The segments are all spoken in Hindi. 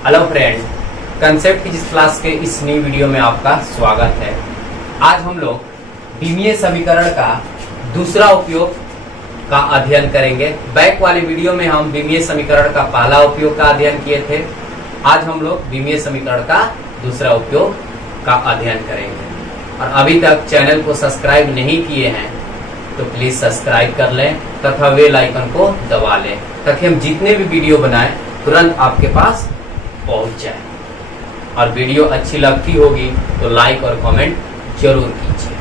Hello friend, concept physics class के इस न्यू वीडियो में आपका स्वागत है। आज हम लोग विमीय समीकरण का दूसरा उपयोग का अध्ययन करेंगे। बैक वाले वीडियो में हम विमीय समीकरण का पहला उपयोग का अध्ययन किए थे। आज हम लोग विमीय समीकरण का दूसरा उपयोग का अध्ययन करेंगे। और अभी तक चैनल को सब्सक्राइब नहीं किए हैं तो प्लीज सब्सक्राइब कर लें तथा बेल आइकन को दबा लें ताकि हम जितने भी वीडियो बनाएं तुरंत आपके पास पहुंच जाए। और वीडियो अच्छी लगती होगी तो लाइक और कमेंट जरूर कीजिए।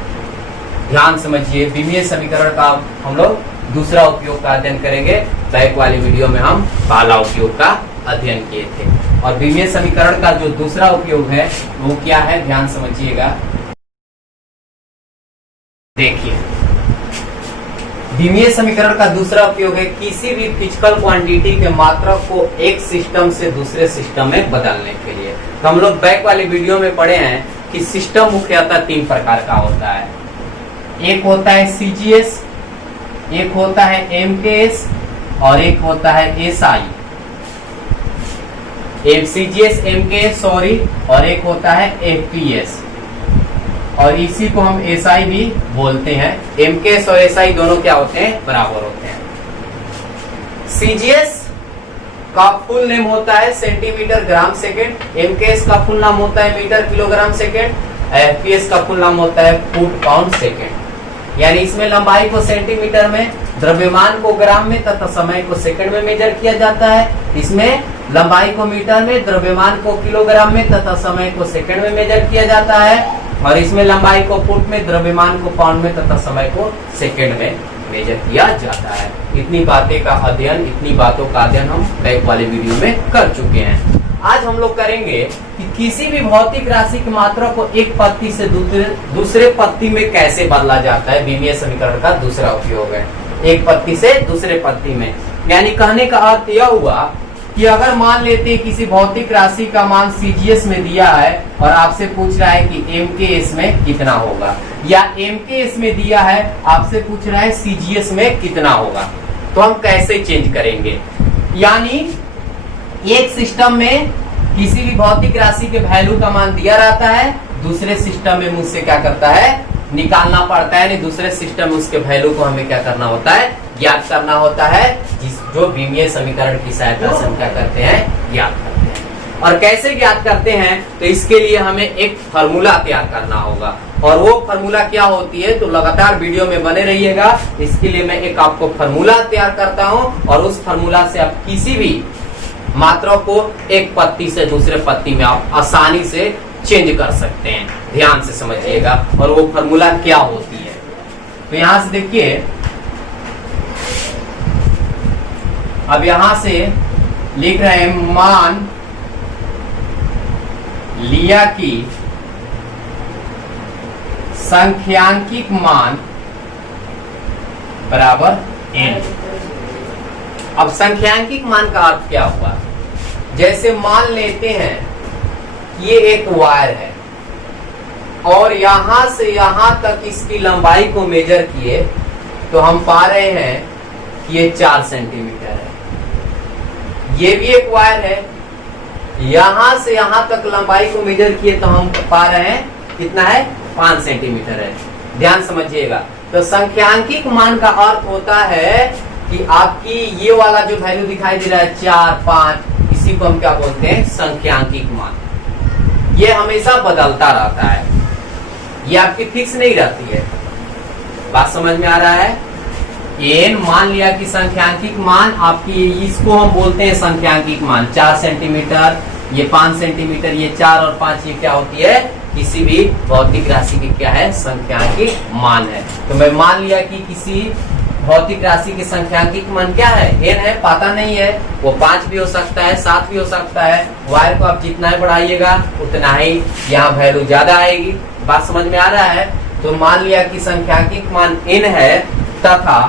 ध्यान समझिए, विमीय समीकरण का हम लोग दूसरा उपयोग का अध्ययन करेंगे। बैक वाले वीडियो में हम पहला उपयोग का अध्ययन किए थे। और विमीय समीकरण का जो दूसरा उपयोग है वो क्या है, ध्यान समझिएगा। देखिए, विमीय समीकरण का दूसरा उपयोग है किसी भी फिजिकल क्वांटिटी के मात्रक को एक सिस्टम से दूसरे सिस्टम में बदलने के लिए। तो हम लोग बैक वाले वीडियो में पढ़े हैं कि सिस्टम मुख्यतः तीन प्रकार का होता है। एक होता है सीजीएस, एक होता है एमकेएस और एक होता है एसआई। एक सीजीएस एमकेएस और एक होता है एफपीएस, और इसी को हम एसआई भी बोलते हैं। एमकेएस और एसआई दोनों क्या होते हैं, बराबर होते हैं। सीजीएस का फुल नेम होता है सेंटीमीटर ग्राम सेकेंड, एमकेएस का फुल नाम होता है मीटर किलोग्राम सेकेंड, एफपीएस का फुल नाम होता है फुट पाउंड सेकेंड। यानी इसमें लंबाई को सेंटीमीटर में, द्रव्यमान को ग्राम में तथा समय को सेकंड में मेजर किया जाता है। इसमें लंबाई को मीटर में, द्रव्यमान को किलोग्राम में तथा समय को सेकंड में मेजर किया जाता है। और इसमें लंबाई को फुट में, द्रव्यमान को पाउंड में तथा समय को सेकंड में मेजर किया जाता है। इतनी बातों का अध्ययन हम बैक वाले वीडियो में कर चुके हैं। आज हम लोग करेंगे कि किसी भी भौतिक राशि की मात्रा को एक पत्ती से दूसरे पत्ती में कैसे बदला जाता है। विमीय समीकरण का दूसरा उपयोग है एक पत्ती से दूसरे पत्ती में। यानी कहने का अर्थ यह हुआ कि अगर मान लेते हैं किसी भौतिक राशि का मान सीजीएस में दिया है और आपसे पूछ रहा है कि एमकेएस में कितना होगा, या एमकेएस में दिया है आपसे पूछ रहा है सीजीएस में कितना होगा, तो हम कैसे चेंज करेंगे। यानी एक सिस्टम में किसी भी भौतिक राशि के वैल्यू का मान दिया रहता है, दूसरे सिस्टम में मुझसे क्या करता है, निकालना पड़ता है। नहीं, दूसरे सिस्टम में उसके वैल्यू को हमें क्या करना होता है, ज्ञात करना होता है, जो विमीय समीकरण की सहायता से हम क्या करते हैं, ज्ञात करते हैं। और कैसे ज्ञात करते हैं, तो इसके लिए हमें एक फार्मूला तैयार करना होगा। और वो फार्मूला क्या होती है, तो लगातार वीडियो में बने रहिएगा। इसके लिए मैं एक आपको फार्मूला तैयार करता हूँ और उस फार्मूला से आप किसी भी मात्रा को एक पत्ती से दूसरे पत्ती में आप आसानी से चेंज कर सकते हैं। ध्यान से समझिएगा। और वो फार्मूला क्या होती है, तो यहां से देखिए, अब यहां से लिख रहे हैं, मान लिया कि संख्यांकिक मान बराबर n। अब संख्यांकिक मान का अर्थ क्या हुआ, जैसे मान लेते हैं ये एक वायर है और यहां से यहां तक इसकी लंबाई को मेजर किए तो हम पा रहे हैं कि ये 4 सेंटीमीटर है। ये भी एक वायर है, यहां से यहां तक लंबाई को मेजर किए तो हम पा रहे हैं कितना है, 5 सेंटीमीटर है। ध्यान समझिएगा। तो संख्यांकिक मान का अर्थ होता है कि आपकी ये वाला जो वैल्यू दिखाई दे रहा है 4, 5, इसी को हम क्या बोलते हैं, संख्यांकिक मान। ये हमेशा बदलता रहता है, ये आपकी फिक्स नहीं रहती है। बात समझ में आ रहा है। एन मान लिया कि संख्यांकिक मान आपकी, इसको हम बोलते हैं संख्यांकिक मान। 4 सेंटीमीटर, ये 5 सेंटीमीटर, ये 4 और 5, ये क्या होती है, किसी भी भौतिक राशि की क्या है, संख्यांकिक मान है। तो मैं मान लिया कि किसी भौतिक राशि की संख्यांकिक मान क्या है, एन है, पता नहीं है, वो 5 भी हो सकता है, 7 भी हो सकता है। वायर को आप जितना ही बढ़ाइएगा उतना ही यहाँ वैल्यू ज्यादा आएगी। बात समझ में आ रहा है। तो मान लिया कि संख्यांकिक मान n है तथा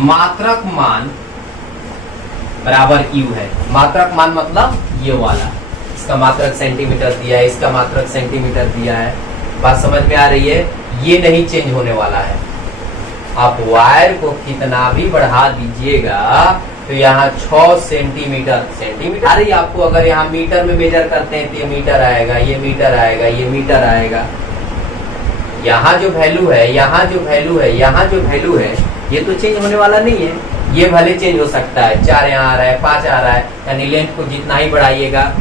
मात्रक मान बराबर u है। मात्रक मान मतलब ये वाला, इसका मात्रक सेंटीमीटर दिया है, इसका मात्रक सेंटीमीटर दिया है। बात समझ में आ रही है। ये नहीं चेंज होने वाला है। आप वायर को कितना भी बढ़ा दीजिएगा तो यहाँ 6 सेंटीमीटर अरे आपको अगर यहाँ मीटर में मेजर करते हैं तो ये मीटर आएगा, ये मीटर आएगा, ये मीटर आएगा। यहाँ जो वैल्यू है, यहाँ जो वैल्यू है, यहाँ जो वैल्यू है, ये तो चेंज होने वाला नहीं है। ये भले चेंज हो सकता है, 4 यहाँ आ रहा है, 5 आ रहा है, यानी लेंथ को जितना ही बढ़ाइएगा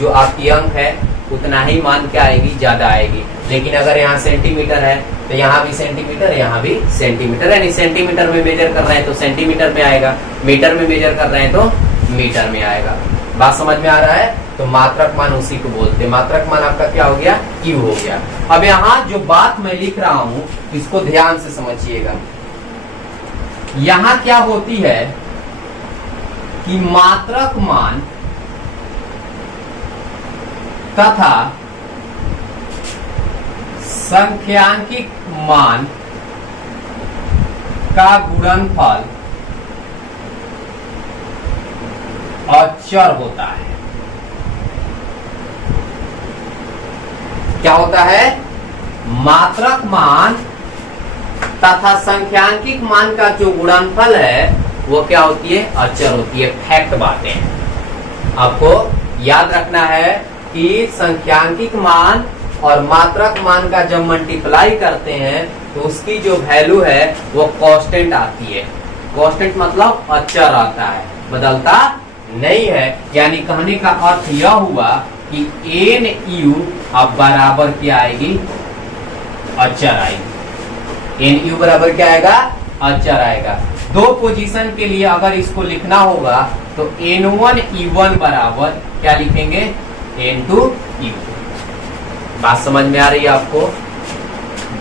जो आपकी अंक है उतना ही मान क्या आएगी, ज्यादा आएगी। लेकिन अगर यहाँ सेंटीमीटर है तो यहाँ भी सेंटीमीटर, यहाँ भी सेंटीमीटर, यानी सेंटीमीटर में मेजर कर रहे हैं तो सेंटीमीटर में आएगा, मीटर में मेजर कर रहे हैं तो मीटर में आएगा। बात समझ में आ रहा है? तो मात्रक मान उसी को बोलते हैं। मात्रक मान आपका क्या हो गया, Q हो गया। अब यहाँ जो बात मैं लिख रहा हूं इसको ध्यान से समझिएगा। यहाँ क्या होती है कि मात्रक मान तथा संख्यांकिक मान का गुणनफल अचर होता है। क्या होता है? मात्रक मान तथा संख्यांकिक मान का जो गुणनफल है वो क्या होती है, अचर होती है। फैक्ट बातें आपको याद रखना है कि संख्यांकिक मान और मात्रक मान का जब मल्टीप्लाई करते हैं तो उसकी जो वैल्यू है वो कांस्टेंट आती है। कांस्टेंट मतलब अचर आता है, बदलता नहीं है। यानी कहने का अर्थ यह हुआ कि एन यू अब बराबर क्या आएगी, अचर आएगी। एन यू बराबर क्या आएगा, अचर आएगा। दो पोजीशन के लिए अगर इसको लिखना होगा तो N1 E1 बराबर क्या लिखेंगे, N2 E2। बात समझ में आ रही है आपको?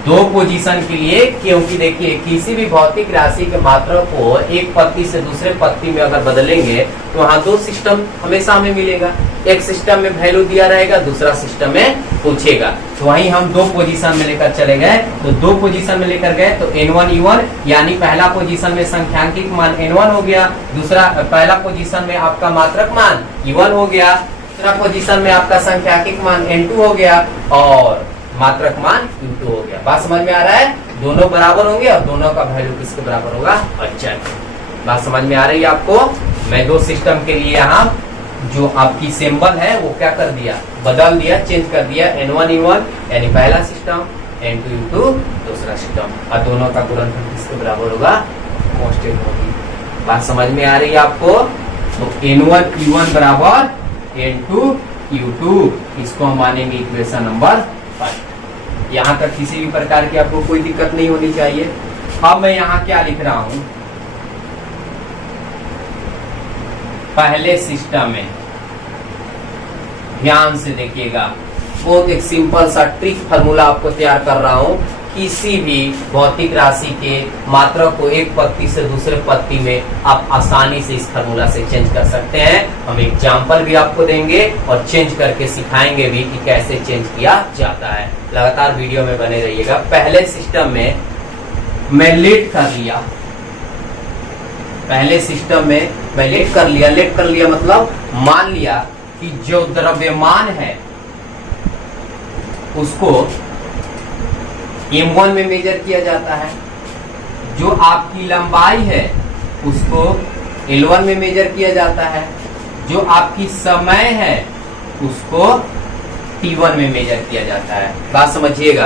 दो पोजीशन के लिए, क्योंकि देखिए किसी भी भौतिक राशि के मात्रा को एक पत्ती से दूसरे पत्ती में अगर बदलेंगे तो वहां दो सिस्टम हमेशा हमें मिलेगा। एक सिस्टम में वैल्यू दिया रहेगा, दूसरा सिस्टम में पूछेगा। तो वहीं हम दो पोजीशन में लेकर चले गए। तो दो पोजीशन में लेकर गए तो N1 E1 यानी पहला पोजीशन में संख्यांकिक मान N1 हो गया, दूसरा पहला पोजीशन में आपका मात्रक मान E1 हो गया, दूसरा पोजीशन में आपका संख्यांकिक मान N2 हो गया और मात्रक मान Q2 हो गया। बात समझ में आ रहा है? दोनों बराबर होंगे और दोनों का वैल्यू किसके बराबर होगा, अचर। बात समझ में आ रही है आपको? मैं दो सिस्टम के लिए यहाँ जो आपकी सिंबल है वो क्या कर दिया, बदल दिया, चेंज कर दिया। N1 E1 यानी पहला सिस्टम, N2 E2 दूसरा सिस्टम, और दोनों का गुणनफल किसके बराबर होगा, कांस्टेंट होगी। बात समझ में आ रही है आपको? तो N1 E1 बराबर N2 U2, इसको हम मानेंगे इक्वेशन नंबर 5। यहाँ तक किसी भी प्रकार की आपको कोई दिक्कत नहीं होनी चाहिए। अब मैं यहाँ क्या लिख रहा हूं, पहले सिस्टम में ध्यान से देखिएगा, बहुत एक सिंपल सा ट्रिक फार्मूला आपको तैयार कर रहा हूं। किसी भी भौतिक राशि के मात्रा को एक पत्ती से दूसरे पत्ती में आप आसानी से इस फार्मूला से चेंज कर सकते हैं। हम एग्जाम्पल भी आपको देंगे और चेंज करके सिखाएंगे भी कि कैसे चेंज किया जाता है। लगातार वीडियो में बने रहिएगा। पहले सिस्टम में मैं लेट कर लिया, पहले सिस्टम में मैं लेट कर लिया मतलब मान लिया कि जो द्रव्यमान है उसको M1 में मेजर किया जाता है, जो आपकी लंबाई है उसको L1 में मेजर किया जाता है, जो आपकी समय है उसको T1 में मेजर किया जाता है। बात समझिएगा।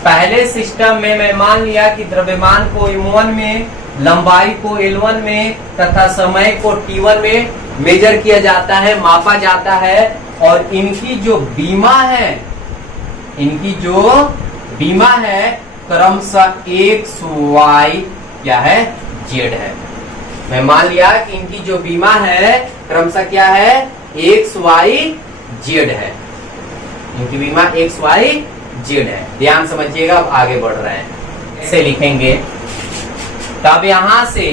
पहले सिस्टम में मैं मान लिया कि द्रव्यमान को M1 में, लंबाई को L1 में तथा समय को T1 में मेजर किया जाता है, मापा जाता है। और इनकी जो बीमा है, इनकी जो बीमा है क्रमशः X Y क्या है, Z है। मैं मान लिया कि इनकी जो बीमा है क्रमशः क्या है, X Y Z है। इनकी बीमा X Y Z है। ध्यान समझिएगा। अब आगे बढ़ रहे हैं, ऐसे लिखेंगे। तब यहां से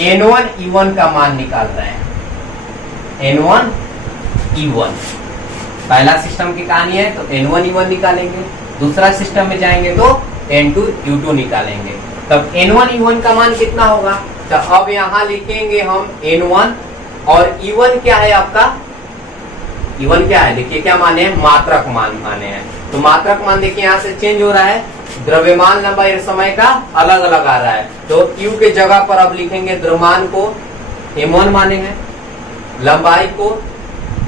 N1 E1 का मान निकाल रहे हैं। N1 E1 पहला सिस्टम की कहानी है तो N1 E1 निकालेंगे, दूसरा सिस्टम में जाएंगे तो N2 U2 निकालेंगे। तब N1 E1 का मान कितना होगा, तो अब यहां लिखेंगे हम N1 और E1 क्या है आपका, E1 क्या है, देखिए क्या माने हैं, मात्रक मान माने हैं। तो मात्रक मान देखिए यहां से चेंज हो रहा है, द्रव्यमान लंबाई और समय का अलग अलग आ रहा है, तो Q के जगह पर अब लिखेंगे द्रव्यमान को m1 माने हैं, लंबाई को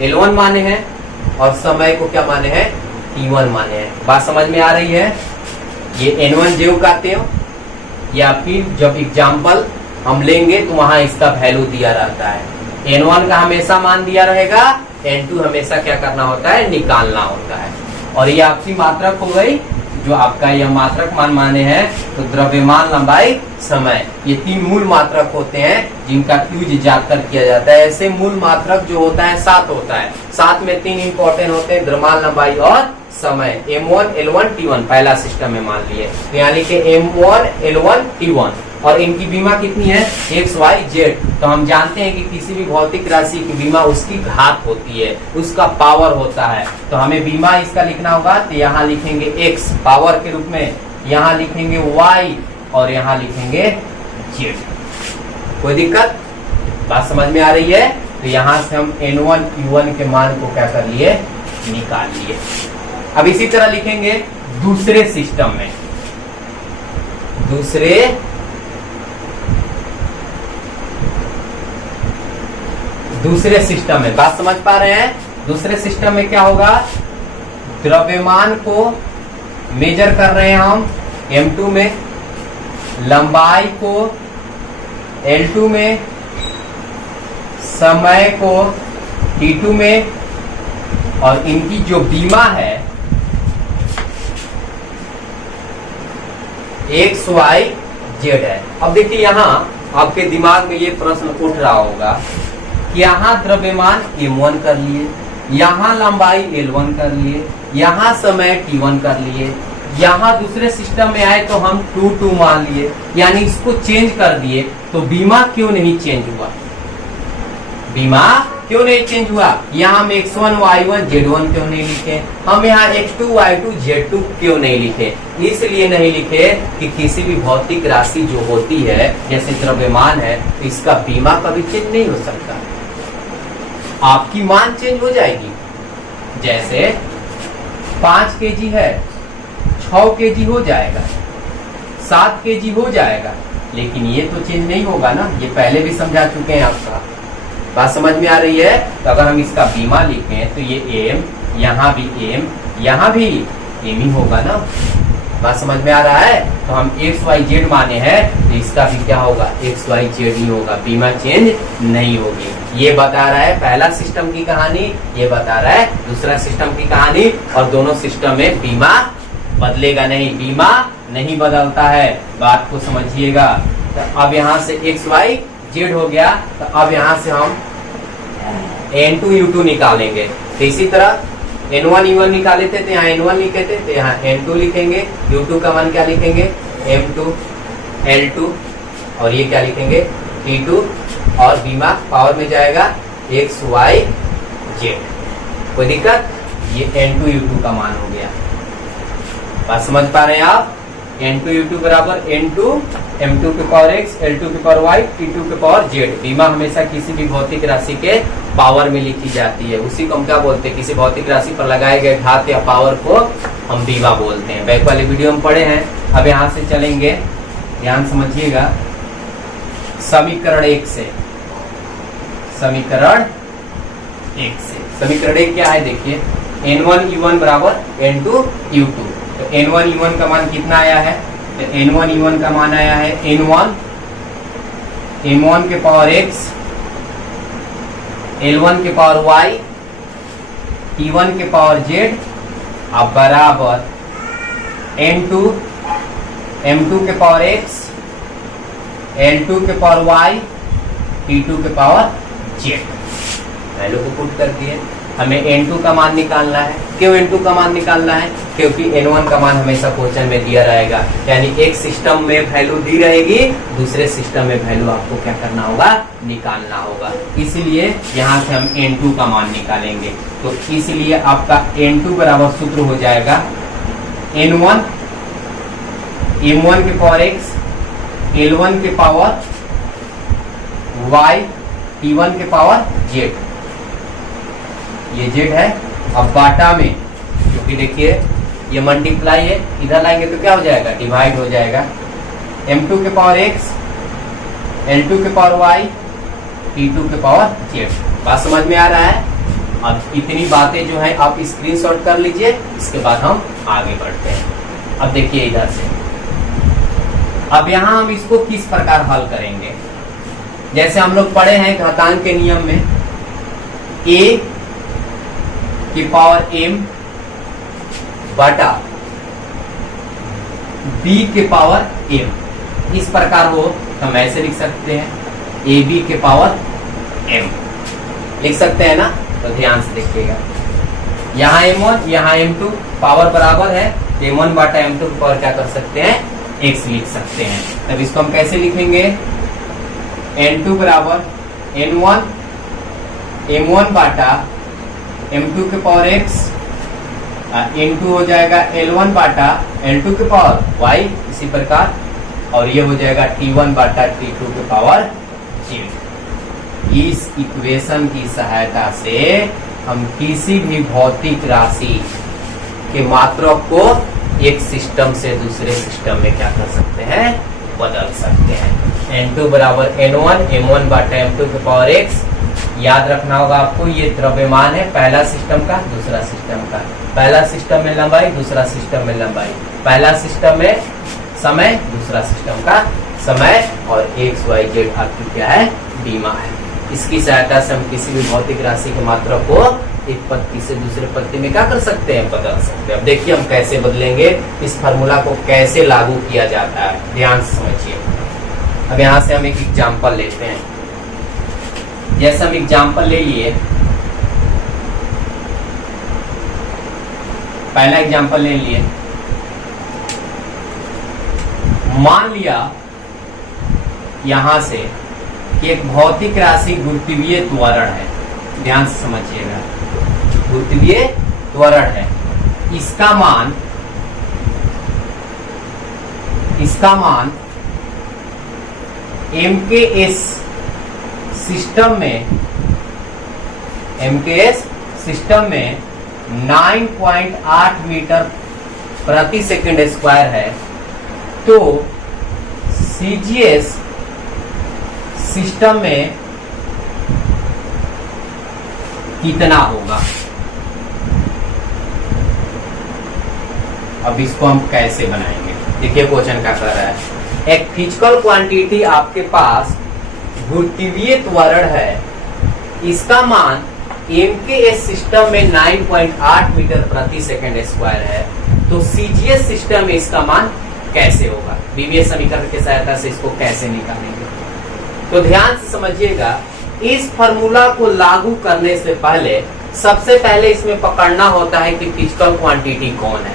L1 माने हैं और समय को क्या माने हैं, T1 माने हैं। बात समझ में आ रही है? ये N1 ज्यों कहते हो, या फिर जब एग्जाम्पल हम लेंगे तो वहां इसका वैल्यू दिया रहता है। N1 का हमेशा मान दिया रहेगा, N2 हमेशा क्या करना होता है, निकालना होता है। और ये आपकी मात्रक हो गई, जो आपका यह मात्रक मान माने हैं, तो द्रव्यमान लंबाई समय, ये 3 मूल मात्रक होते हैं जिनका यूज जाकर किया जाता है। ऐसे मूल मात्रक जो होता है 7 होता है, 7 में 3 इंपॉर्टेंट होते हैं, द्रव्यमान लंबाई और समय। M1 L1 T1 पहला सिस्टम में मान लिए, तो यानी कि M1 L1 T1, और इनकी बीमा कितनी है, x y z। तो हम जानते हैं कि किसी भी भौतिक राशि की बीमा उसकी घात होती है, उसका पावर होता है। तो हमें बीमा इसका लिखना होगा, तो यहाँ लिखेंगे x पावर के रूप में, यहाँ लिखेंगे y और यहाँ लिखेंगे z। कोई दिक्कत? बात समझ में आ रही है? तो यहाँ से हम N1 Q1 के मान को क्या कर लिए, निकाल लिए। अब इसी तरह लिखेंगे दूसरे सिस्टम में, दूसरे सिस्टम में। बात समझ पा रहे हैं? दूसरे सिस्टम में क्या होगा, द्रव्यमान को मेजर कर रहे हैं हम M2 में, लंबाई को L2 में, समय को T2 में, और इनकी जो बीमा है x y z है। अब देखिए यहाँ आपके दिमाग में ये प्रश्न उठ रहा होगा कि यहाँ द्रव्यमान M1 कर लिए, यहाँ लंबाई L1 कर लिए, यहाँ समय T1 कर लिए, यहाँ दूसरे सिस्टम में आए तो हम 2 मान लिए, यानी इसको चेंज कर दिए, तो बीमा क्यों नहीं चेंज हुआ, बीमा क्यों नहीं चेंज हुआ? यहाँ हम x1 y1 z1 क्यों नहीं लिखे, हम यहाँ x2 y2 z2 क्यों नहीं लिखे? इसलिए नहीं लिखे कि किसी भी भौतिक राशि जो होती है, जैसे द्रव्यमान है, तो इसका बीमा कभी चेंज नहीं हो सकता, आपकी मान चेंज हो जाएगी। जैसे 5 kg है, 6 kg हो जाएगा, 7 kg हो जाएगा, लेकिन ये तो चेंज नहीं होगा ना, ये पहले भी समझा चुके हैं आपका। बात समझ में आ रही है? तो अगर हम इसका बीमा लिखें तो ये m, यहाँ भी m, यहाँ भी m ही होगा ना। बात समझ में आ रहा है? तो हम x y z माने हैं, तो इसका भी क्या होगा, x y z ही होगा, बीमा चेंज नहीं होगी। ये बता रहा है पहला सिस्टम की कहानी, ये बता रहा है दूसरा सिस्टम की कहानी, और दोनों सिस्टम में बीमा बदलेगा नहीं, बीमा नहीं बदलता है, बात को समझिएगा। तो अब यहाँ से x y z हो गया, तो अब यहाँ से हम N2 U2 निकालेंगे। तो इसी तरह N1 U1 निकाले थे, तो यहाँ N1 लिखे थे, तो यहाँ N2 लिखेंगे, U2 का मान क्या लिखेंगे, M2 L2, और ये क्या लिखेंगे, T2, और बीमा पावर में जाएगा x y z। कोई दिक्कत? ये N2 U2 का मान हो गया। बात समझ पा रहे हैं आप? N2 U2 बराबर N2 M2 के पावर x, L2 के पावर y, T2 के पावर z। बीमा हमेशा किसी भी भौतिक राशि के पावर में लिखी जाती है, उसी को हम क्या बोलते हैं, किसी भौतिक राशि पर लगाए गए घात या पावर को हम बीमा बोलते हैं। बैक वाले वीडियो में पढ़े हैं। अब यहाँ से चलेंगे, ध्यान समझिएगा, समीकरण 1 से, समीकरण 1 से। समीकरण 1 क्या है, देखिए N1 U1 बराबर N2 U2। तो N1 U1 का मान कितना आया है, तो N1 U1 का मान आया है N1 M1 के पावर x, L1 के पावर y, T1 के पावर z, अब बराबर N2 M2 के पावर x, L2 के पावर y, T2 के पावर z। वैल्यू को पुट कर दिए। हमें N2 का मान निकालना है। क्यों N2 का मान निकालना है? क्योंकि N1 का मान हमेशा क्वेश्चन में दिया रहेगा, यानी एक सिस्टम में वैल्यू दी रहेगी, दूसरे सिस्टम में वैल्यू आपको क्या करना होगा, निकालना होगा। इसलिए यहाँ से हम N2 का मान निकालेंगे। तो इसलिए आपका N2 बराबर सूत्र हो जाएगा N1 M1 के पावर x, L1 के पावर y, T1 के पावर z। ये z है। अब बाटा में, क्योंकि देखिए ये मल्टीप्लाई है, इधर लाएंगे तो क्या हो जाएगा, डिवाइड हो जाएगा। m2 के पावर x, l2 के पावर y, t2 के पावर z। बात समझ में आ रहा है? अब इतनी बातें जो है आप स्क्रीनशॉट कर लीजिए, इसके बाद हम आगे बढ़ते हैं। अब देखिए इधर से, अब यहाँ हम इसको किस प्रकार हल करेंगे। जैसे हम लोग पढ़े हैं घातांक के नियम में, a की पावर m बटा b के पावर m, इस प्रकार हो तो हम ऐसे लिख सकते हैं, ab के पावर m लिख सकते हैं ना। तो ध्यान से देखिएगा, यहाँ m1 यहाँ m2 पावर बराबर है, m1 बटा m2 की पावर क्या कर सकते हैं, x लिख सकते हैं। तब इसको हम कैसे लिखेंगे, n2 बराबर n1 m1 बाटा m2 के पावर x n2 हो जाएगा l1 बाटा l2 के पावर y, इसी प्रकार, और ये हो जाएगा t1 बाटा t2 के पावर z। इस इक्वेशन की सहायता से हम किसी भी भौतिक राशि के मात्रक को एक सिस्टम से दूसरे सिस्टम में क्या कर सकते हैं, बदल सकते हैं। n2 बराबर n1 m1 बाटा m2 के पावर x, याद रखना होगा आपको, ये द्रव्यमान है पहला सिस्टम का दूसरा सिस्टम का, पहला सिस्टम में लंबाई दूसरा सिस्टम में लंबाई, पहला सिस्टम में समय दूसरा सिस्टम का समय, और x y z आपकी क्या है, बीमा है। इसकी सहायता से हम किसी भी भौतिक राशि के मात्रा को एक पत्ती से दूसरे पत्ती में क्या कर सकते हैं, बदल सकते हैं। अब देखिए हम कैसे बदलेंगे, इस फार्मूला को कैसे लागू किया जाता है, ध्यान से समझिए। अब यहाँ से हम एक एग्जाम्पल लेते हैं। जैसे हम एग्जाम्पल ले लिए, पहला एग्जाम्पल ले लिए, मान लिया यहां से कि एक भौतिक राशि गुरुत्वीय त्वरण है, ध्यान से समझिएगा, गुरुत्वीय त्वरण है। इसका मान MKS सिस्टम में 9.8 मीटर प्रति सेकंड स्क्वायर है, तो CGS सिस्टम में कितना होगा। अब इसको हम कैसे बनाएंगे, देखिए क्वेश्चन क्या कर रहा है। एक फिजिकल क्वांटिटी आपके पास गुरुत्वीय त्वरण है, इसका मान MKS सिस्टम में 9.8 मीटर प्रति सेकंड स्क्वायर है, तो CGS सिस्टम में इसका मान कैसे होगा, विमीय समीकरण की सहायता से इसको कैसे निकालेंगे। तो ध्यान से समझिएगा, इस फार्मूला को लागू करने से पहले सबसे पहले इसमें पकड़ना होता है कि फिजिकल क्वांटिटी कौन है।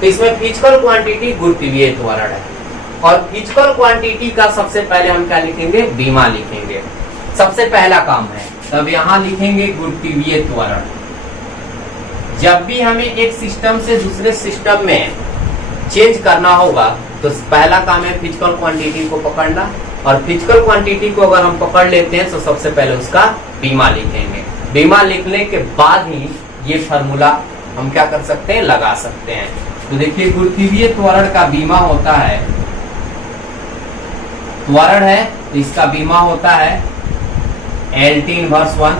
तो इसमें फिजिकल क्वांटिटी गुरुत्वीय त्वरण है, और फिजिकल क्वांटिटी का सबसे पहले हम क्या लिखेंगे, बीमा लिखेंगे, सबसे पहला काम है। तब यहाँ लिखेंगे गुरुत्वीय त्वरण। जब भी हमें एक सिस्टम से दूसरे सिस्टम में चेंज करना होगा तो पहला काम है फिजिकल क्वांटिटी को पकड़ना, और फिजिकल क्वांटिटी को अगर हम पकड़ लेते हैं तो सबसे पहले उसका बीमा लिखेंगे। बीमा लिखने के बाद ही ये फार्मूला हम क्या कर सकते हैं, लगा सकते हैं। तो देखिए गुरुत्वीय त्वरण का बीमा होता है, त्वरण है तो इसका बीमा होता है LT इनवर्स 1।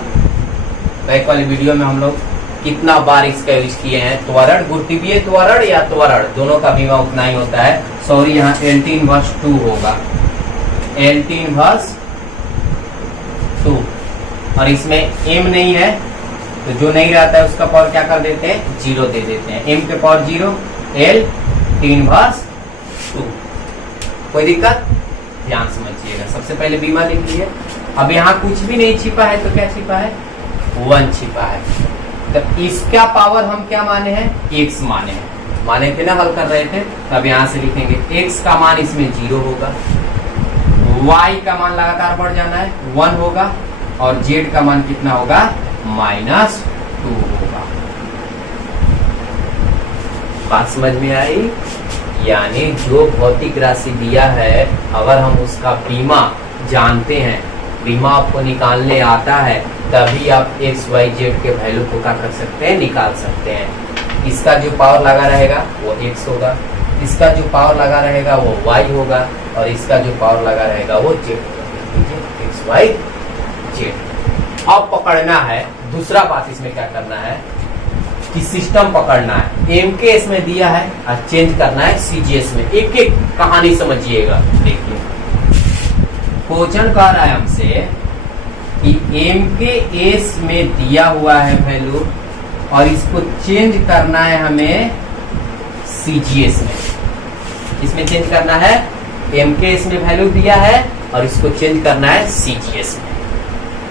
बैक वाली वीडियो में हम लोग कितना बार इसका यूज किए हैं, त्वरण, गुरुत्वीय त्वरण या त्वरण, दोनों का बीमा उतना ही होता है। सॉरी, यहाँ LT इनवर्स 2 होगा, LT इनवर्स 2, और इसमें m नहीं है तो जो नहीं रहता है उसका पावर क्या कर देते हैं, 0 दे देते हैं, m के पावर 0, LT इनवर्स 2। कोई दिक्कत, ध्यान समझिएगा। सबसे पहले बीमा लिख लिए। अब यहाँ कुछ भी नहीं छिपा है तो क्या छिपा है, 1 छिपा है। तो इसका पावर हम क्या माने हैं, x माने हैं, माने थे ना, हल कर रहे थे। तब यहाँ से लिखेंगे x का मान इसमें 0 होगा, y का मान लगातार बढ़ जाना है 1 होगा, और z का मान कितना होगा, -2 होगा। बात समझ में आई? यानी जो भौतिक राशि दिया है, अगर हम उसका बीमा जानते हैं, बीमा आपको निकालने आता है, तभी आप x y z के वैल्यू को क्या कर सकते हैं, निकाल सकते हैं। इसका जो पावर लगा रहेगा वो x होगा, इसका जो पावर लगा रहेगा वो y होगा, और इसका जो पावर लगा रहेगा वो z होगा। x y z। अब पकड़ना है दूसरा बात, इसमें क्या करना है कि सिस्टम पकड़ना है। एमकेएस में दिया है और चेंज करना है सीजीएस में। एक एक कहानी समझिएगा। देखिए क्वेश्चन कह रहा है हमसे कि एमकेएस में दिया हुआ है वैल्यू और इसको चेंज करना है हमें सीजीएस में। इसमें चेंज करना है, एमकेएस में वैल्यू दिया है और इसको चेंज करना है सीजीएस में।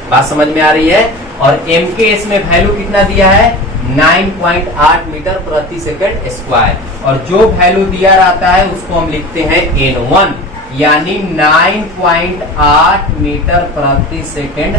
बात समझ में आ रही है? और एमकेएस में वैल्यू कितना दिया है 9.8 मीटर प्रति सेकंड स्क्वायर, और जो वैल्यू दिया रहता है उसको हम लिखते हैं N1, यानी 9.8 मीटर प्रति सेकंड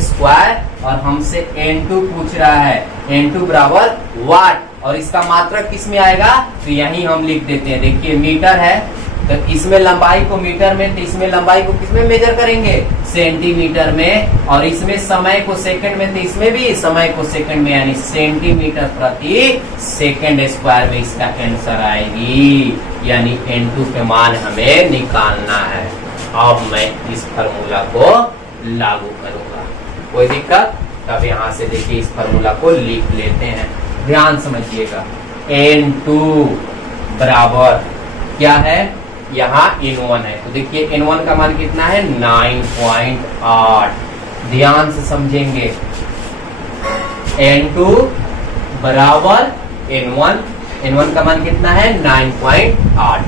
स्क्वायर, और हमसे N2 पूछ रहा है। N2 बराबर वाट, और इसका मात्रक किस में आएगा तो यही हम लिख देते हैं। देखिए मीटर है तो इसमें लंबाई को मीटर में, तो इसमें लंबाई को किसमें मेजर करेंगे सेंटीमीटर में, और इसमें समय को सेकंड में, तो इसमें भी समय को सेकंड में, यानी सेंटीमीटर प्रति सेकंड स्क्वायर में इसका आंसर आएगी। यानी N2 के मान हमें निकालना है। अब मैं इस फार्मूला को लागू करूंगा, कोई दिक्कत? तब यहां से देखिए इस फार्मूला को लिख लेते हैं, ध्यान समझिएगा। N2 बराबर क्या है, यहाँ N1 है, तो देखिए N1 का मान कितना है 9.8। ध्यान से समझेंगे, N2 बराबर N1, N1 का मान कितना है 9.8।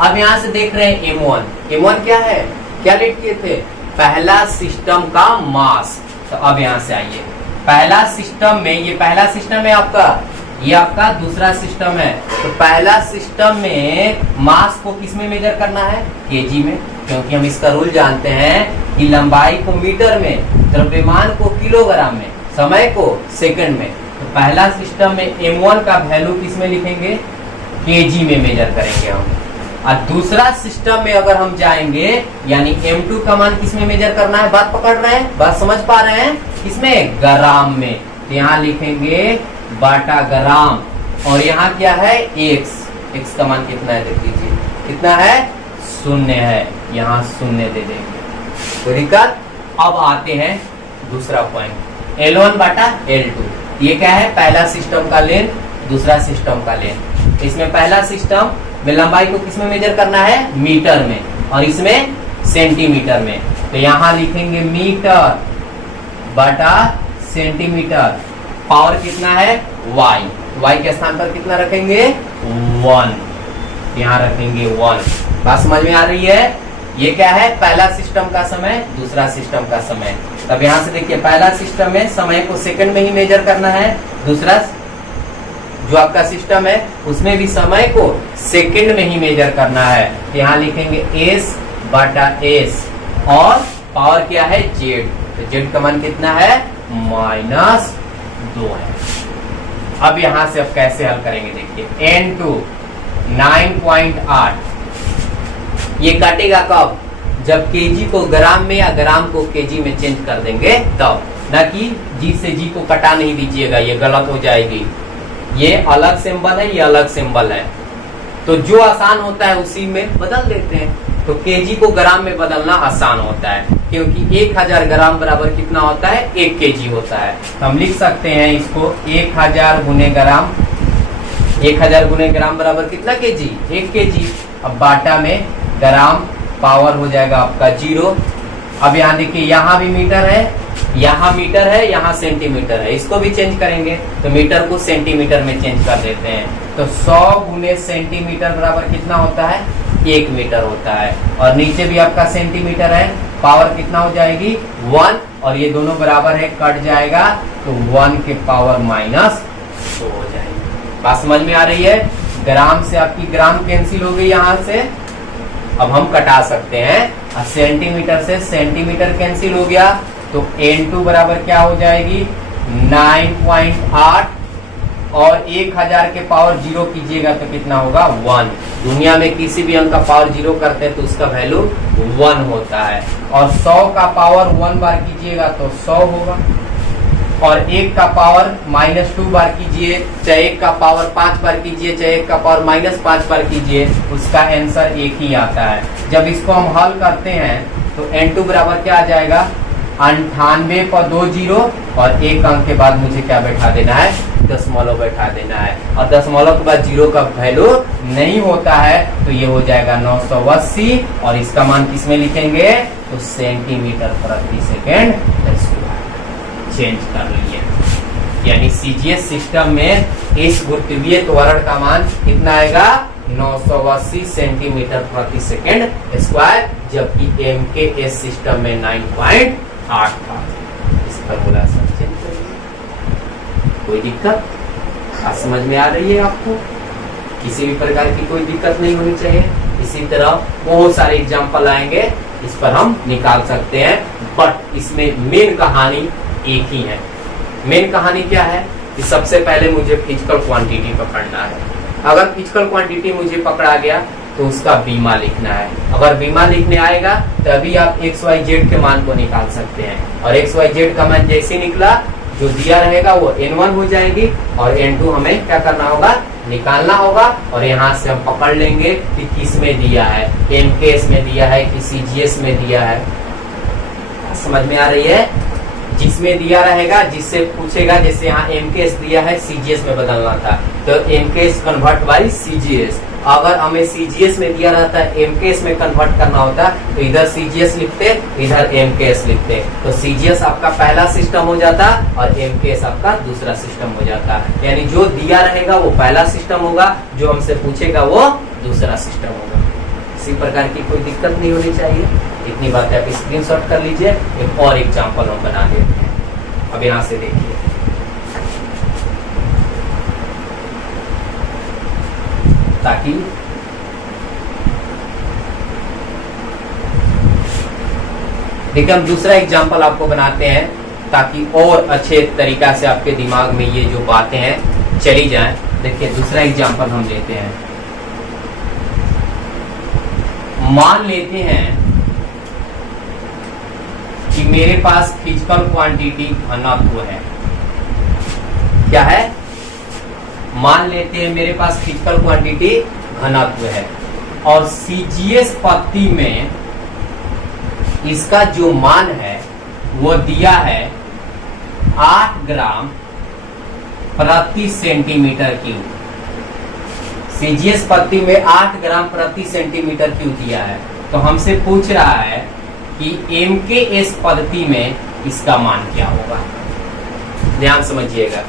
अब यहां से देख रहे हैं M1, M1 क्या है, क्या लेट किए थे, पहला सिस्टम का मास। तो अब यहां से आइए, पहला सिस्टम में, ये पहला सिस्टम है आपका, ये आपका दूसरा सिस्टम है। तो पहला सिस्टम में मास को किस में मेजर करना है, केजी में, क्योंकि हम इसका रूल जानते हैं कि लंबाई को मीटर में, द्रव्यमान को किलोग्राम में, समय को सेकंड में। तो पहला सिस्टम में M1 का वैल्यू किस में लिखेंगे, केजी में मेजर करेंगे हम। और दूसरा सिस्टम में अगर हम जाएंगे, यानी M2 का मान किस में मेजर करना है, बात पकड़ रहे हैं, बात समझ पा रहे हैं, किसमें, ग्राम में। तो यहाँ लिखेंगे बाटा ग्राम, और यहाँ क्या है x, x का मान कितना है देख लीजिए, कितना है 0 है, यहाँ 0 दे देंगे, कोई दिक्कत? अब आते हैं दूसरा पॉइंट, L1 बाटा L2। ये क्या है, पहला सिस्टम का लेंथ, दूसरा सिस्टम का लेंथ। इसमें पहला सिस्टम में लंबाई को किस में मेजर करना है, मीटर में, और इसमें सेंटीमीटर में। तो यहाँ लिखेंगे मीटर बटा सेंटीमीटर। पावर कितना है y, y के स्थान पर कितना रखेंगे 1, यहाँ रखेंगे 1। बात समझ में आ रही है? ये क्या है, पहला सिस्टम का समय, दूसरा सिस्टम का समय। तब यहाँ से देखिए, पहला सिस्टम में समय को सेकंड में ही मेजर करना है, दूसरा जो आपका सिस्टम है उसमें भी समय को सेकंड में ही मेजर करना है। तो यहाँ लिखेंगे s बटा s, और पावर क्या है z, तो z का मान कितना है -2 है। अब यहां से अब कैसे हल करेंगे, देखिए N2 9.8, ये काटेगा कब, जब केजी को ग्राम में या ग्राम को केजी में चेंज कर देंगे तब, ना कि जी से जी को कटा नहीं दीजिएगा, ये गलत हो जाएगी। ये अलग सिंबल है, ये अलग सिंबल है, तो जो आसान होता है उसी में बदल देते हैं। तो केजी को ग्राम में बदलना आसान होता है, क्योंकि 1000 ग्राम बराबर कितना होता है 1 केजी होता है। तो हम लिख सकते हैं इसको 1000 गुने ग्राम, 1000 गुने ग्राम बराबर कितना केजी 1 केजी। अब बाटा में ग्राम, पावर हो जाएगा आपका 0। अब यहाँ देखिए, यहाँ भी मीटर है, यहाँ मीटर है, यहाँ सेंटीमीटर है, इसको भी चेंज करेंगे तो मीटर को सेंटीमीटर में चेंज कर देते हैं। तो 100 गुने सेंटीमीटर बराबर कितना होता है 1 मीटर होता है, और नीचे भी आपका सेंटीमीटर है, पावर कितना हो जाएगी 1, और ये दोनों बराबर है, कट जाएगा तो 1 के पावर -2 हो जाएगी। बात समझ में आ रही है? ग्राम से आपकी ग्राम कैंसिल हो गई यहाँ से, अब हम कटा सकते हैं, और सेंटीमीटर से सेंटीमीटर कैंसिल हो गया, तो N2 बराबर क्या हो जाएगी 9.8, और 1000 के पावर 0 कीजिएगा तो कितना होगा 1। दुनिया में किसी भी अंक का पावर 0 करते हैं तो उसका वैल्यू 1 होता है, और 100 का पावर 1 बार कीजिएगा तो 100 होगा। और 1 का पावर -2 बार कीजिए, चाहे 1 का पावर 5 बार कीजिए, चाहे 1 का पावर -5 बार कीजिए, उसका आंसर एक ही आता है। जब इसको हम हल करते हैं तो n2 बराबर क्या आ जाएगा, 98 पर 2 जीरो और 1 अंक के बाद मुझे क्या बैठा देना है, दशमलव बैठा देना है। और दशमलव के बाद जीरो का वैल्यू नहीं होता है तो ये हो जाएगा 980 और इसका मान किसमें लिखेंगे, तो सेंटीमीटर प्रति सेकेंड चेंज कर लिए। यानी सीजीएस सिस्टम में इस गुरुत्वीय त्वरण का मान कितना आएगा, 980 सेंटीमीटर प्रति सेकेंड स्क्वायर, जबकि एमकेएस सिस्टम में 9.8 था। इस फॉर्मूला से चेंज करिए। कोई दिक्कत आज समझ में आ रही है आपको, किसी भी प्रकार की कोई दिक्कत नहीं होनी चाहिए। इसी तरह बहुत सारे एग्जाम्पल आएंगे, इस पर हम निकाल सकते हैं, बट इसमें मेन कहानी एक ही है। मेन कहानी क्या है कि सबसे पहले मुझे फिजिकल क्वांटिटी पकड़ना है। अगर फिजिकल क्वांटिटी मुझे पकड़ा गया तो उसका बीमा लिखना है। अगर बीमा लिखने आएगा तभी आप एक्स वाई जेड के मान को निकाल सकते हैं। और एक्स वाई जेड का मान जैसे निकला, जो दिया रहेगा वो n1 हो जाएगी और n2 हमें क्या करना होगा, निकालना होगा। और यहाँ से हम पकड़ लेंगे कि किस में दिया है, एमकेएस में दिया है कि सीजीएस में दिया है। समझ में आ रही है, जिसमें दिया रहेगा, जिससे पूछेगा, जैसे यहाँ एमकेएस दिया है सीजीएस में बदलना था तो एमकेएस कन्वर्ट बाई सीजीएस। अगर हमें सीजीएस में दिया रहता है एमकेएस में कन्वर्ट करना होता तो इधर सीजीएस लिखते, इधर एमकेएस लिखते, तो सीजीएस आपका पहला सिस्टम हो जाता और एमकेएस आपका दूसरा सिस्टम हो जाता। यानी जो दिया रहेगा वो पहला सिस्टम होगा, जो हमसे पूछेगा वो दूसरा सिस्टम होगा। इसी प्रकार की कोई दिक्कत नहीं होनी चाहिए। इतनी बात आप स्क्रीनशॉट कर लीजिए। एक और एग्जांपल हम बना लेते हैं। अब यहाँ से देखिए, ताकि देखिए हम दूसरा एग्जांपल आपको बनाते हैं ताकि और अच्छे तरीका से आपके दिमाग में ये जो बातें हैं चली जाएं। देखिए दूसरा एग्जांपल हम लेते हैं। मान लेते हैं कि मेरे पास फिजिकल क्वांटिटी घनत्व है। क्या है, मान लेते हैं मेरे पास फिजिकल क्वांटिटी घनत्व है और सीजीएस पत्ती में इसका जो मान है वो दिया है 8 ग्राम प्रति सेंटीमीटर क्यूब। सीजीएस पत्ती में 8 ग्राम प्रति सेंटीमीटर क्यूब दिया है। तो हमसे पूछ रहा है कि एमकेएस पद्धति में इसका मान क्या होगा। ध्यान समझिएगा,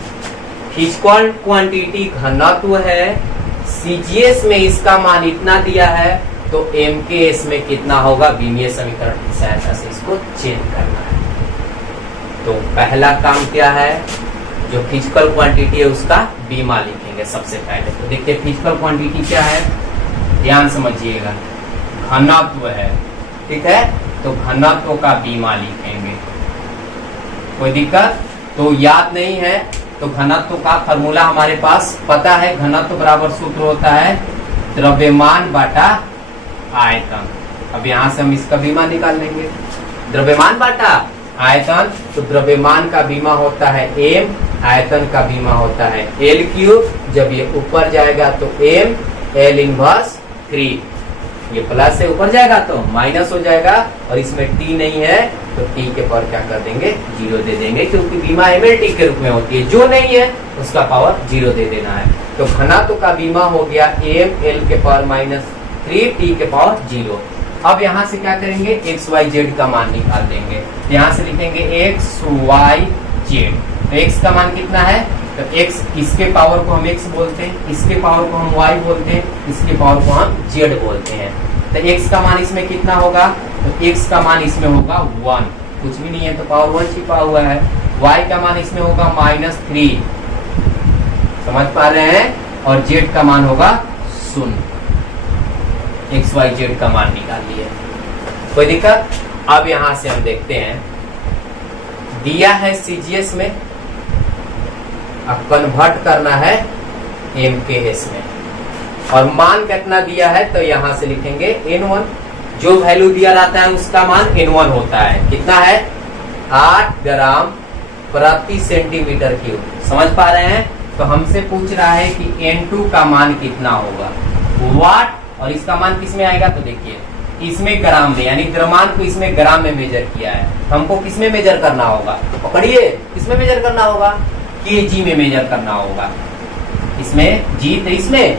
फिजिकल क्वांटिटी घनत्व है, सीजीएस में इसका मान इतना दिया है, तो एमकेएस में कितना होगा, विमीय समीकरण की सहायता से इसको चेंज करना है। तो पहला काम क्या है, जो फिजिकल क्वांटिटी है उसका बीमा लिखेंगे सबसे पहले। तो देखिए फिजिकल क्वांटिटी क्या है, ध्यान समझिएगा, घनत्व है, ठीक है, तो घनत्व का बीमा लिखेंगे। कोई दिक्कत तो याद नहीं है तो घनत्व का फॉर्मूला हमारे पास पता है। घनत्व बराबर सूत्र होता है द्रव्यमान बाटा आयतन। अब यहाँ से हम इसका बीमा निकाल लेंगे। द्रव्यमान बाटा आयतन, तो द्रव्यमान का बीमा होता है m, आयतन का बीमा होता है l क्यूब। जब ये ऊपर जाएगा तो m, l इनवर्स 3, ये प्लस से ऊपर जाएगा तो माइनस हो जाएगा और इसमें t नहीं है तो t के पावर क्या कर देंगे, 0 दे देंगे, क्योंकि बीमा mlt के रूप में होती है। जो नहीं है उसका पावर 0 दे देना है। तो घनत्व का बीमा हो गया m, l के पावर -3, t के पावर 0। अब यहाँ से क्या करेंगे, एक्स वाई जेड का मान निकाल देंगे। यहाँ से लिखेंगे एक्स वाई जेड। तो एक्स का मान कितना है, तो एक्स, इसके पावर को हम एक्स बोलते हैं, इसके पावर को हम वाई बोलते हैं, इसके पावर को हम जेड बोलते हैं। तो एक्स का मान इसमें कितना होगा, तो एक्स का मान इसमें होगा 1, कुछ भी नहीं है तो पावर 1 छिपा हुआ है। वाई का मान इसमें होगा -3, समझ पा रहे हैं, और जेड का मान होगा 0। एक्स वाई जेड का मान निकाल लिए, कोई दिक्कत। अब यहां से हम देखते हैं, दिया है सीजीएस में, अब कन्वर्ट करना है एमकेएस में, और मान कितना दिया है तो यहां से लिखेंगे n1। जो वैल्यू दिया रहता है उसका मान n1 होता है। कितना है, 8 ग्राम प्रति सेंटीमीटर क्यूब। समझ पा रहे हैं? तो हमसे पूछ रहा है कि N2 का मान कितना होगा, वाट, और इसका मान किस में आएगा, तो देखिए इसमें ग्राम में, यानी द्रव्यमान को इसमें ग्राम में मेजर किया है। हमको किस में मेजर करना होगा, पकड़िए, किस में मेजर करना होगा, केजी में मेजर करना होगा। इसमें जी, तो इसमें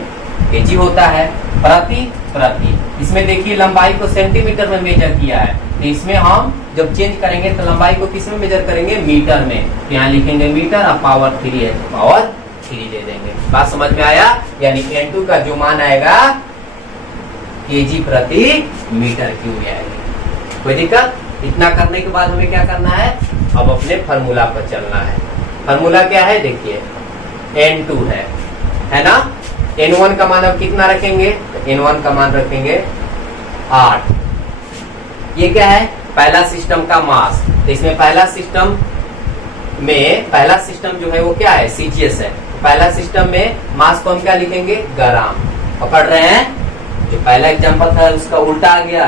केजी होता है, प्रति। इसमें देखिए लंबाई को सेंटीमीटर में मेजर किया है, तो इसमें हम जब चेंज करेंगे तो लंबाई को किस में मेजर करेंगे, मीटर में। तो यहाँ लिखेंगे मीटर, और पावर 3 है तो पावर 3 दे देंगे। बात समझ में आया? यानी N2 का जो मान आएगा केजी प्रति मीटर क्यूब आएगा। कोई दिक्कत? इतना करने के बाद हमें क्या करना है, अब अपने फार्मूला पर चलना है। फार्मूला क्या है, देखिए N2 है ना। N1 का मान अब कितना रखेंगे, तो N1 का मान रखेंगे 8। ये क्या है, पहला सिस्टम का मास। तो इसमें पहला सिस्टम जो है वो क्या है, सीजीएस है। पहला सिस्टम में मास को हम क्या लिखेंगे, ग्राम। पकड़ रहे हैं? जो पहला एग्जांपल था उसका उल्टा आ गया।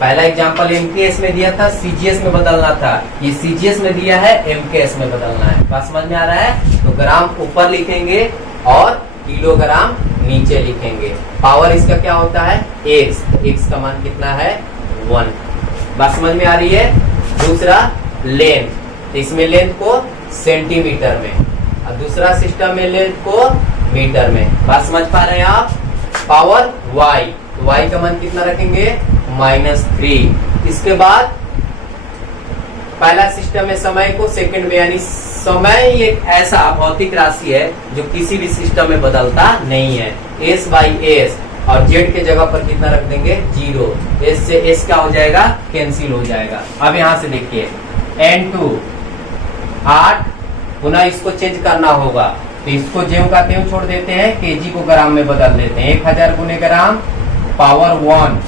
पहला एग्जांपल एमकेएस में दिया था, सीजीएस में बदलना था। ये सीजीएस में दिया है, एमकेएस में बदलना है। बात समझ में आ रहा है? तो ग्राम ऊपर लिखेंगे और किलोग्राम नीचे लिखेंगे। पावर इसका क्या होता है, एक्स। तो एक्स का मान कितना है, 1। बात समझ में आ रही है? दूसरा लेंथ, तो इसमें लेंथ को सेंटीमीटर में, और दूसरा सिस्टम में लेंथ को मीटर में। बात समझ पा रहे हैं आप? पावर y, तो y का मान कितना रखेंगे, -3। इसके बाद पहला सिस्टम में समय को सेकंड में, यानी समय एक ऐसा भौतिक राशि है जो किसी भी सिस्टम में बदलता नहीं है। S/S, और Z के जगह पर कितना रख देंगे, 0। S से S क्या हो जाएगा, कैंसिल हो जाएगा। अब यहाँ से देखिए N2 8, पुनः इसको चेंज करना होगा, तो इसको ज्यों का त्यों छोड़ देते हैं, केजी को ग्राम में बदल देते हैं। 1000 गुने ग्राम पावर 1।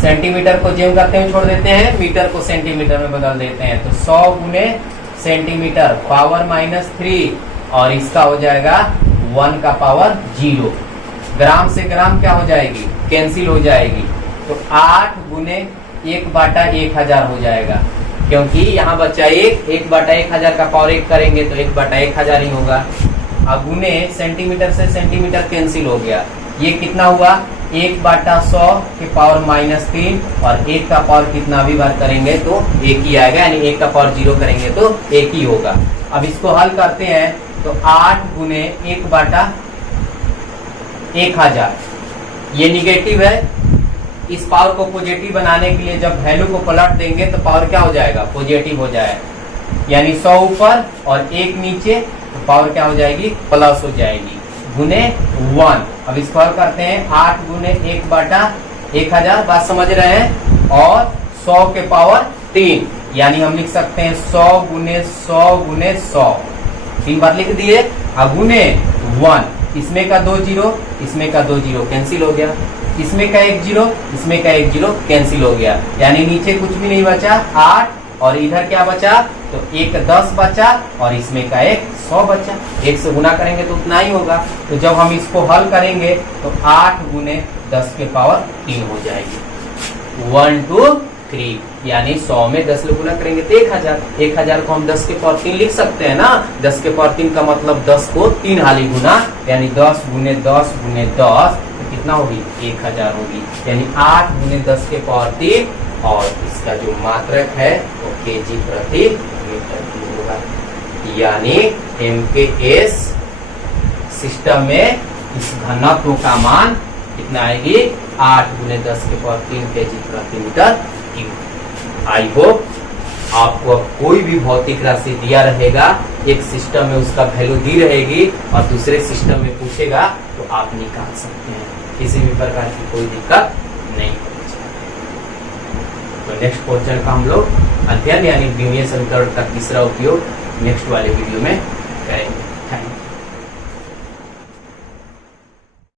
सेंटीमीटर को ज्यों का त्यों छोड़ देते हैं, मीटर को सेंटीमीटर में बदल देते हैं। तो 100 गुने सेंटीमीटर पावर -3, और इसका हो जाएगा 1 का पावर 0। ग्राम से ग्राम क्या हो जाएगी, कैंसिल हो जाएगी। तो 8 गुने 1/1000 हो जाएगा, क्योंकि यहाँ बच्चा 1/1000 का पावर 1 करेंगे तो 1/1000 ही होगा। अब गुने सेंटीमीटर से सेंटीमीटर कैंसिल हो गया, ये कितना हुआ, 1/100 के पावर -3, और 1 का पावर कितना भी बार करेंगे तो 1 ही आएगा, यानी 1 का पावर 0 करेंगे तो 1 ही होगा। अब इसको हल करते हैं तो 8 गुने 1/1000, ये निगेटिव है। इस पावर को पॉजिटिव बनाने के लिए जब वैल्यू को पलट देंगे तो पावर क्या हो जाएगा, पॉजिटिव हो जाएगा, यानी 100 ऊपर और 1 नीचे, तो पावर क्या हो जाएगी, प्लस हो जाएगी, गुने 1। अब इसको हल करते हैं, 8 गुने 1/1000, बात समझ रहे हैं, और 100 के पावर 3, यानी हम लिख सकते हैं 100 गुने 100 गुने 100, 3 बार लिख दिए। अब गुने 1, इसमें का 2 0, इसमें का 2 0 कैंसिल हो गया, इसमें का 1 0, इसमें का 1 0 कैंसिल हो गया, यानी नीचे कुछ भी नहीं बचा, 8, और इधर क्या बचा, तो 1 10 बचा, और इसमें का 1 100 बचा। 1 से गुना करेंगे तो उतना ही होगा। तो जब हम इसको हल करेंगे तो 8 गुने 10 के पावर 3 हो जाएगी, 1 2 3, यानी 100 में 10 लोग गुना करेंगे तो 1000। 1000 को हम 10 के पावर 3 लिख सकते हैं ना। 10 के पावर 3 का मतलब 10 को 3 हाली गुना, यानी 10 गुने 10 गुने 10, तो कितना होगी, 1000 होगी, यानी 8 गुने 10 के पावर 3, और इसका जो मात्रक है वो केजी प्रति मीटर क्यूब होगा। यानी एमकेएस सिस्टम में इस घनत्व का मान कितना आएगी, 8 गुने 10 के पावर 3 केजी प्रति मीटर क्यूब। आई होप आपको अब कोई भी भौतिक राशि दिया रहेगा, एक सिस्टम में उसका वैल्यू दी रहेगी और दूसरे सिस्टम में पूछेगा तो आप निकाल सकते हैं, किसी भी प्रकार की कोई दिक्कत नहीं होनी चाहिए। तो नेक्स्ट क्वेश्चन का हम लोग अध्ययन यानी द्विमीय समीकरण का तीसरा उपयोग नेक्स्ट वाले वीडियो में करेंगे।